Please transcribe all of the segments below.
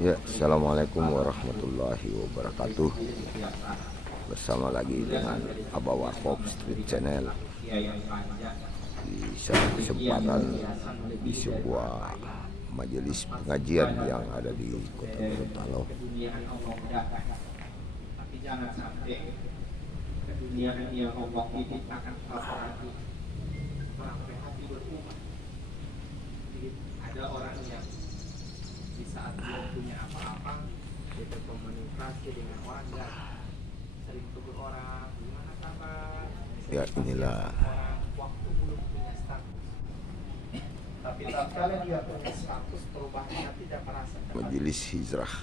Ya, assalamualaikum warahmatullahi wabarakatuh. Bersama lagi dengan Abah Warkop Street Channel di satu kesempatan di sebuah majelis pengajian yang ada di Kota Gorontalo. Tapi jangan sampai keduniaan yang Allah titipkan hati orang hati berumat. Ada orang yang di saat dia punya apa-apa, dia berkomunikasi dengan orang dan sering tegur orang, gimana kabar? Ya, inilah Orang waktu belum punya status. Tapi tatkala dia punya status, perubahannya tidak merasakan. majelis hijrah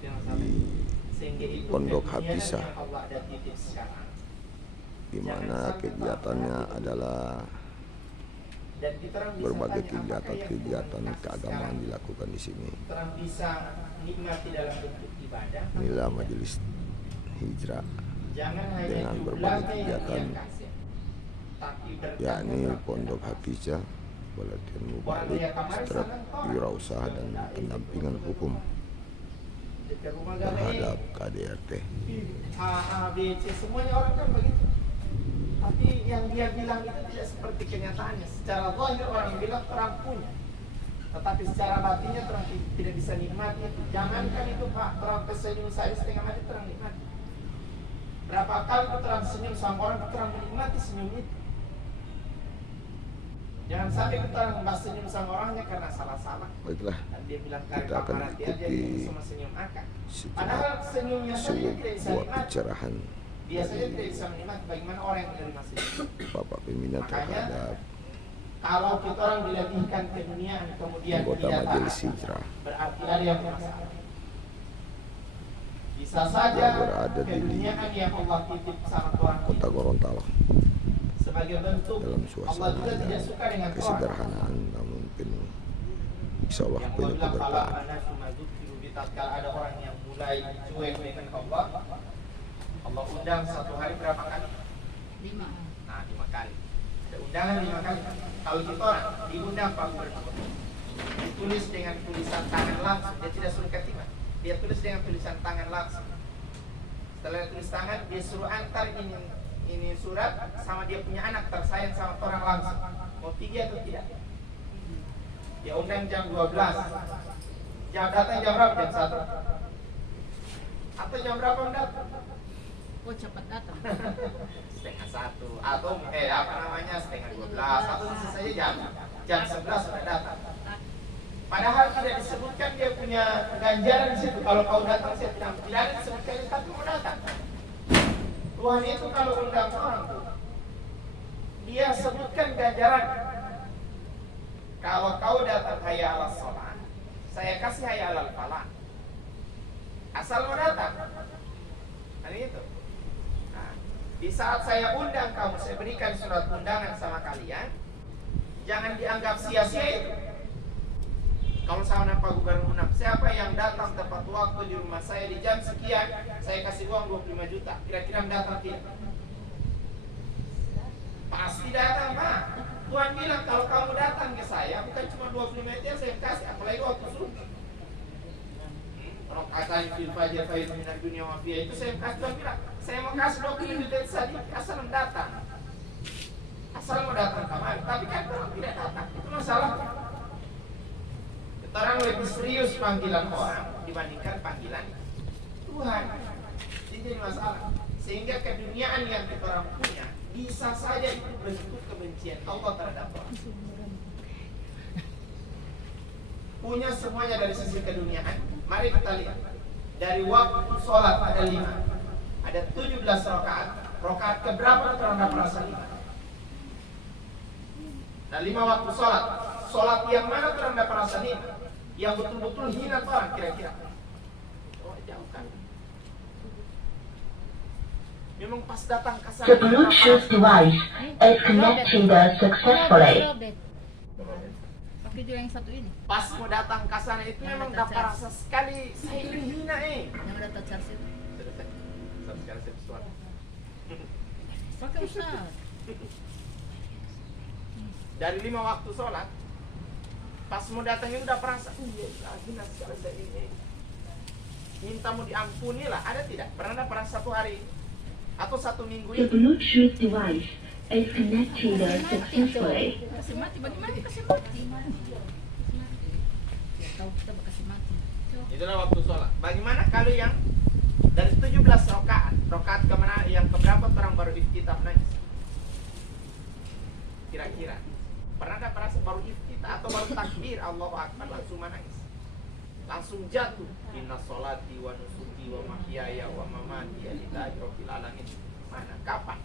Jangan di sehingga itu Pondok keduniaan Hafiza, yang Allah ada titip sekarang. di mana kegiatannya adalah Dan kita orang bisa berbagai tanya, apakah yang kegiatan Tuhan kasih keagamaan sekarang dilakukan di sini. kita orang bisa nikmati dalam bentuk ibadah. Inilah majelis hijrah Jangan hanya dengan jumlahnya berbagai yang kegiatan, dia kasih, tapi yakni berkah Pondok berkah. Hafiza, pelatihan Orang mubalik, dia kemarin strap, sangat tolak. wirausaha dan pendampingan hukum Dekat rumah terhadap KDRT. A, B, C, semuanya orang kan begitu. Tapi yang dia bilang itu tidak seperti kenyataannya. Secara zahir orang bilang terang punya, tetapi secara batinnya terang tidak bisa nikmati itu. Jangankan itu Pak, terang tersenyum saya setengah mati terang nikmati. Berapa kali itu terang senyum sama orang terang menikmati senyum itu. Jangan sampai kita membahas senyum sama orangnya karena salah-salah. Baiklah, Dan dia bilang kita akan ikuti sama senyum akak. sejenak Padahal senyumnya saja tidak bisa sebuah nikmati. pencerahan Biasanya tidak bisa menikmati bagaimana orang yang menerima senyum. Bapak pembina terhadap Kalau kita orang dilatihkan keduniaan kemudian anggota tidak majelis taat, hijrah berarti ada yang bermasalah. Bisa saja yang berada di keduniaan yang Allah titip sama Tuhan Kota Gorontalo sebagai bentuk dalam Allah suasana juga tidak dan suka dengan Tuhan. kesederhanaan namun penuh insya Allah Yang penuh Allah bilang kalau keberkahan. anak cuma tatkala ada orang yang mulai cuek dengan Allah, Allah undang satu hari berapa kali? 5. Nah, 5 kali. Ada undangan 5 kali. Kalau kita orang diundang Pak Gubernur, ditulis dengan tulisan tangan langsung, dia tidak suruh ketik, dia tulis dengan tulisan tangan langsung. Setelah tulis tangan, dia suruh antar ini surat sama dia punya anak tersayang sama orang langsung. Mau pergi atau tidak? Dia undang jam 12. Jam datang jam berapa? Jam 1. Atau jam berapa mendatang? Oh, cepat datang. Setengah 1 atau setengah 12 atau bisa saja jam 11 sudah datang. Padahal tidak disebutkan dia punya ganjaran di situ. Kalau kau datang saya tidak ada disebutkan tapi mau datang. Tuhan itu kalau undang orang dia sebutkan ganjaran. Kalau kau datang hayya 'alas shalah, saya kasih hayya 'alal falah. Asal mau datang. Kan itu. Di saat saya undang kamu, saya berikan surat undangan sama kalian, jangan dianggap sia-sia itu. Kalau sama Pak Gubernur undang, siapa yang datang tepat waktu di rumah saya di jam sekian, saya kasih uang 25 juta. Kira-kira datang tidak? Pasti datang, Pak. Tuhan bilang kalau kamu datang ke saya, bukan cuma 25 juta saya kasih, apalagi waktu suruh. Kalau katain fil fajr fa inna minad dunya wa fiha itu saya kasih, Tuhan bilang saya mau kasih 20 juta tadi asal datang. Asal mau datang kemari, tapi kan orang tidak datang. Itu masalah. Orang lebih serius panggilan orang dibandingkan panggilan Tuhan. Ini jadi masalah. Sehingga keduniaan yang kita orang punya bisa saja itu bentuk kebencian Allah terhadap orang. Punya semuanya dari sisi keduniaan. Mari kita lihat. Dari waktu sholat ada 5. Ada 17 rakaat. Rakaat keberapa kita orang merasa 5? Nah 5 waktu sholat. Sholat yang mana kita orang merasa 5? Yang betul-betul hina orang kira-kira. Oh, jauh kan. Memang pas datang ke sana. The Bluetooth device is connected successfully. Pakai juga yang satu ini. Pas mau datang ke sana itu memang dapat rasa sekali saya ini hina Yang ada touch charge itu. Sekali seksual. Pakai Ustaz. Dari 5 waktu sholat Pas mau datang itu udah perasa, iya hina sekali saya ini. Minta mau diampuni lah, ada tidak? Pernah ada perasa 1 hari atau 1 minggu The itu? Bluetooth device is connected successfully. Kasih mati, bagaimana kasih mati? Ya tahu kita kasih mati. Itulah waktu sholat. Bagaimana kalau yang dari 17 rakaat kemana yang keberapa orang baru iftitah nangis? Kira-kira pernah ada perasa baru iftitah atau baru takbir Allahu Akbar langsung menangis, langsung jatuh? Inna sholati wa nusuki wa mahyaya wa mamati lillahi rabbil alamin. Mana? Kapan?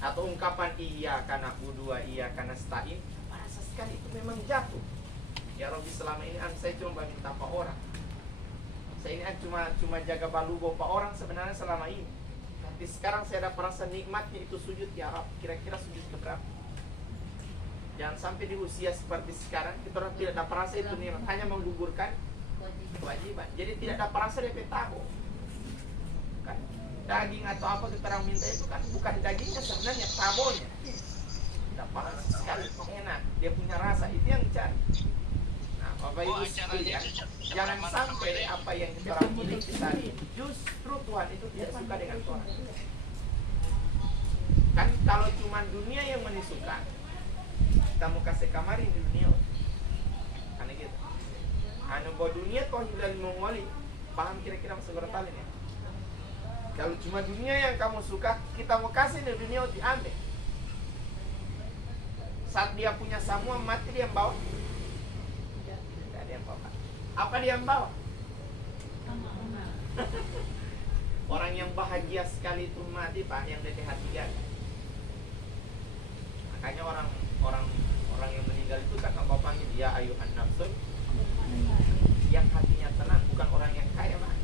Atau ungkapan iyyaka na'budu wa iyyaka nasta'in, perasa sekali itu memang jatuh. Ya Rabbi, selama ini saya cuma minta Pak orang. Saya ini cuma jaga balugo Pak orang sebenarnya selama ini. Tapi sekarang saya ada perasa nikmatnya itu sujud ya Rabb. Kira-kira sujud keberapa? Jangan sampai di usia seperti sekarang kita orang tidak ada perasa itu nikmat, hanya menggugurkan kewajiban. Jadi tidak ada perasa DP tahu. Kan daging atau apa kita orang minta itu kan bukan dagingnya sebenarnya, tabonya. Tidak perasa sekali, enak. Dia punya rasa, itu yang dicari. Nah, Bapak Ibu sekalian, jangan sampai apa yang kita orang miliki tadi, justru Tuhan itu tidak suka dengan Tuhan. Kan kalau cuma dunia yang menisukan, kita mau kasih kamar di dunia, karena gitu. Anu bahwa dunia kau hilang mengoli, paham kira-kira masuk bertalin ya? Kalau cuma dunia yang kamu suka, kita mau kasih di dunia diambil. Saat dia punya semua, mati dia yang bawa. Tidak ada yang bawa. Apa dia yang bawa? Orang yang bahagia sekali itu mati, Pak, yang dari hati dia. Makanya orang yang meninggal itu kan bapaknya dia ayuhan nafsun, yang hatinya tenang, bukan orang yang kaya, Pak.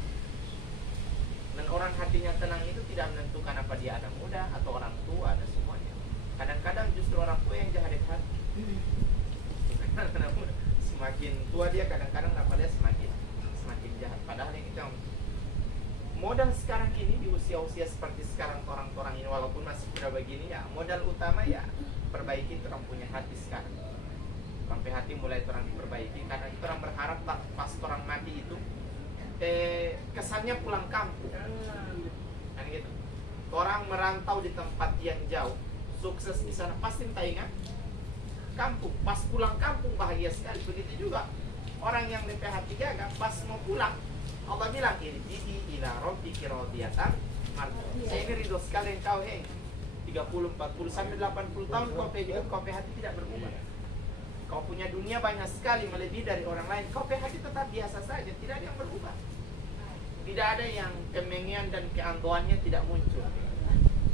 Dan orang hatinya tenang itu tidak menentukan apa dia ada muda atau orang tua, ada semuanya. Kadang-kadang justru orang tua yang jahat hati. Semakin tua dia kadang-kadang apa dia semakin jahat. Padahal yang itu modal sekarang ini di usia-usia seperti sekarang orang-orang ini walaupun masih muda begini ya, modal utama ya perbaiki orang punya hati sekarang. Sampai hati mulai orang diperbaiki karena itu orang berharap pas orang mati itu kesannya pulang kampung. Kan gitu. Orang merantau di tempat yang jauh, sukses di sana pasti ingat kampung. Pas pulang kampung bahagia sekali. Begitu juga orang yang DP hati jaga pas mau pulang, Allah bilang irji'i ila rabbiki radiyatan mardiyah. Saya ini ridho sekali engkau 30, 40 sampai 80 tahun kau hidup, kau hati tidak berubah. Kau punya dunia banyak sekali melebihi dari orang lain, kau hati tetap biasa saja, tidak ada yang berubah. Tidak ada yang kemengian dan keangkuhannya tidak muncul.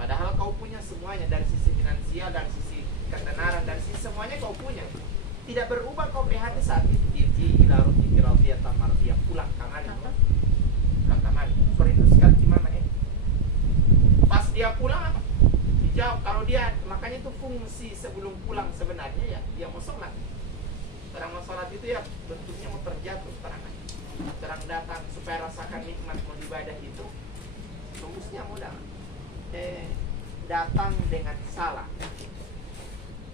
Padahal kau punya semuanya, dari sisi finansial, dari sisi ketenaran, dari sisi semuanya kau punya. Tidak berubah kau hati saat itu. Irji ila rabbiki radiyatan mardiyah, pulang kamar itu. Pulang kamar. Sorry itu sekali gimana pas dia pulang apa? Dijawab kalau dia, makanya itu fungsi sebelum pulang sebenarnya ya dia mau sholat. Orang mau sholat itu ya bentuknya mau terjatuh terang datang supaya rasakan nikmat mau ibadah itu. Rumusnya mudah. Datang dengan salah,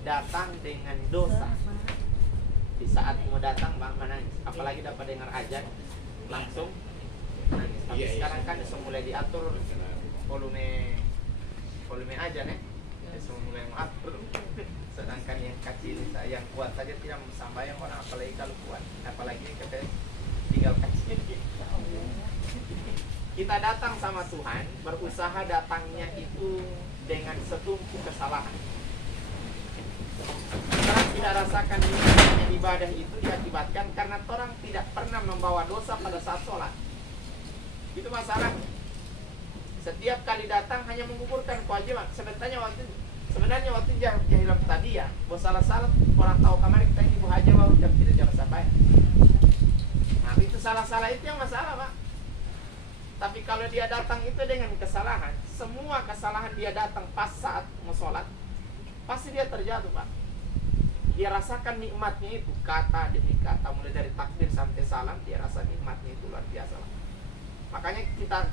datang dengan dosa. Di saat mau datang bang menangis, apalagi dapat dengar ajan langsung nangis. Tapi sekarang kan sudah mulai diatur volume aja nih, semua mulai mengatur. Sedangkan yang kecil, yang kuat saja tidak membayang orang, apalagi kalau kuat, apalagi kita tinggal kecil. Kita datang sama Tuhan, berusaha datangnya itu dengan setumpuk kesalahan. Orang tidak rasakan nikmatnya ibadah itu diakibatkan karena orang tidak pernah membawa dosa pada saat sholat. Itu masalahnya. Setiap kali datang hanya menggugurkan kewajiban. Sebenarnya waktu jahilam tadi ya, bos salah-salah orang tahu kamar kita ini bu haja baru jam tidak jam sampai. Nah itu salah-salah itu yang masalah Pak. Tapi kalau dia datang itu dengan kesalahan, semua kesalahan dia datang pas saat mau sholat, pasti dia terjatuh Pak. Dia rasakan nikmatnya itu kata demi kata, mulai dari takbir sampai salam, dia rasa nikmatnya itu luar biasa Pak. Makanya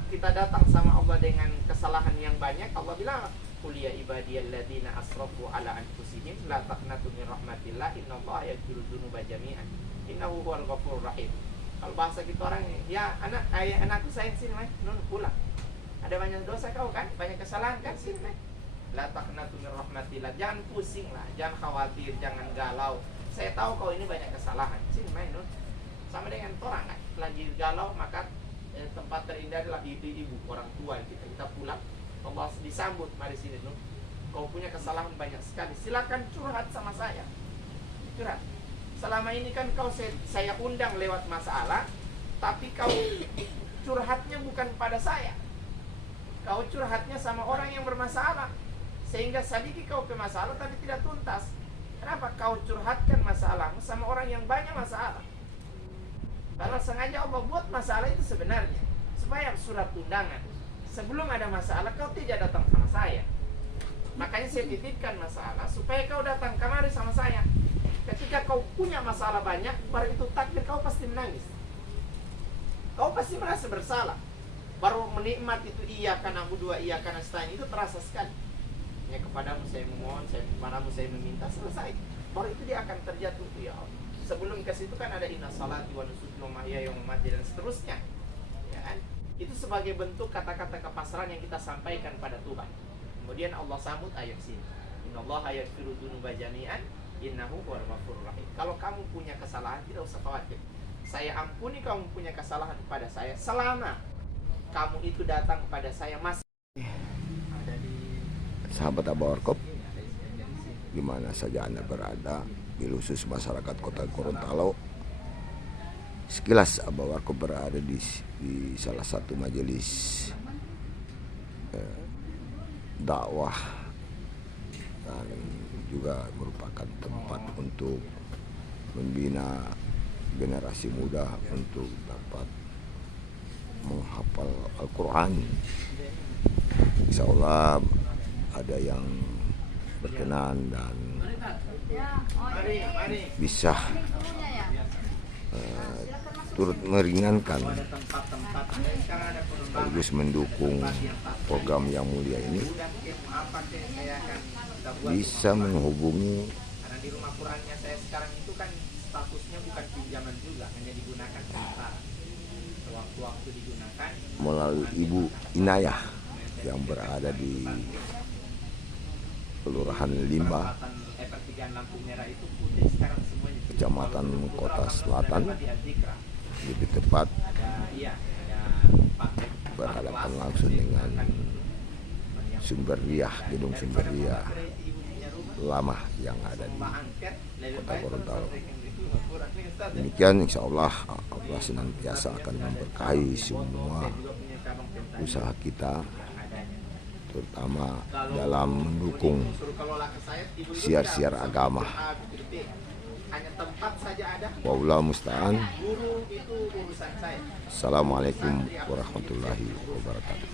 kita datang sama Allah dengan kesalahan yang banyak. Allah bilang Qul ya ibadiyalladzina asrafu ala anfusihim la taqnatu min rahmatillah innallaha yaghfiru dzunuba jami'an innahu huwal ghafurur rahim. Kalau bahasa kita orang, ya anakku sayang sini Mai, nun pulang. Ada banyak dosa kau kan, banyak kesalahan kan, sini Mai. La taqnatu min rahmatillah, jangan pusing lah, jangan khawatir, jangan galau. Saya tahu kau ini banyak kesalahan, sini Mai nun. Sama dengan orang kan, lagi galau maka tempat terindah adalah ibu orang tua kita pulang, Allah disambut, mari sini nun. Kau punya kesalahan banyak sekali, silakan curhat sama saya. Curhat. Selama ini kan kau saya undang lewat masalah, tapi kau curhatnya bukan pada saya. Kau curhatnya sama orang yang bermasalah, sehingga sedikit kau ke masalah tapi tidak tuntas. Kenapa kau curhatkan masalahmu sama orang yang banyak masalah? Karena sengaja Allah buat masalah itu sebenarnya supaya surat undangan. Sebelum ada masalah kau tidak datang sama saya. Makanya saya titipkan masalah supaya kau datang kemari sama saya. Ketika kau punya masalah banyak, baru itu takdir kau pasti menangis. Kau pasti merasa bersalah. Baru menikmat itu iya karena dua iya karena nasta'in itu terasa sekali. Ya kepadamu saya memohon, kepadamu saya meminta, selesai. Baru itu dia akan terjatuh ya Allah. Sebelum ke situ kan ada inna salati wa nusuki wa mahyaya wa mamati dan seterusnya. Ya kan? Itu sebagai bentuk kata-kata kepasrahan yang kita sampaikan pada Tuhan. Kemudian Allah sambut ayat sini. Innallaha yaghfiru dzunuba jami'an innahu huwal ghafurur rahim. Kalau kamu punya kesalahan tidak usah khawatir. Saya ampuni kamu punya kesalahan kepada saya selama kamu itu datang kepada saya masih ada di Sahabat Abah Warkop, di mana saja Anda berada, di khusus masyarakat Kota Gorontalo. Sekilas Abah Warkop berada di salah satu majelis dakwah dan juga merupakan tempat untuk membina generasi muda untuk dapat menghafal Al-Quran. Insya Allah ada yang berkenan dan bisa turut meringankan sekaligus mendukung program yang mulia ini, bisa menghubungi karena di rumah Qurannya saya sekarang itu kan statusnya bukan pinjaman juga, hanya digunakan sementara. Waktu-waktu digunakan melalui Ibu Inayah yang berada di Kelurahan Limba, Kecamatan Kota Selatan, lebih tepat berhadapan langsung dengan gedung Sumber Riah lama yang ada di Kota Gorontalo. Demikian, insya Allah Allah senantiasa akan memberkahi semua usaha kita, terutama dalam mendukung siar-siar agama. Wallahu musta'an. Assalamualaikum warahmatullahi wabarakatuh.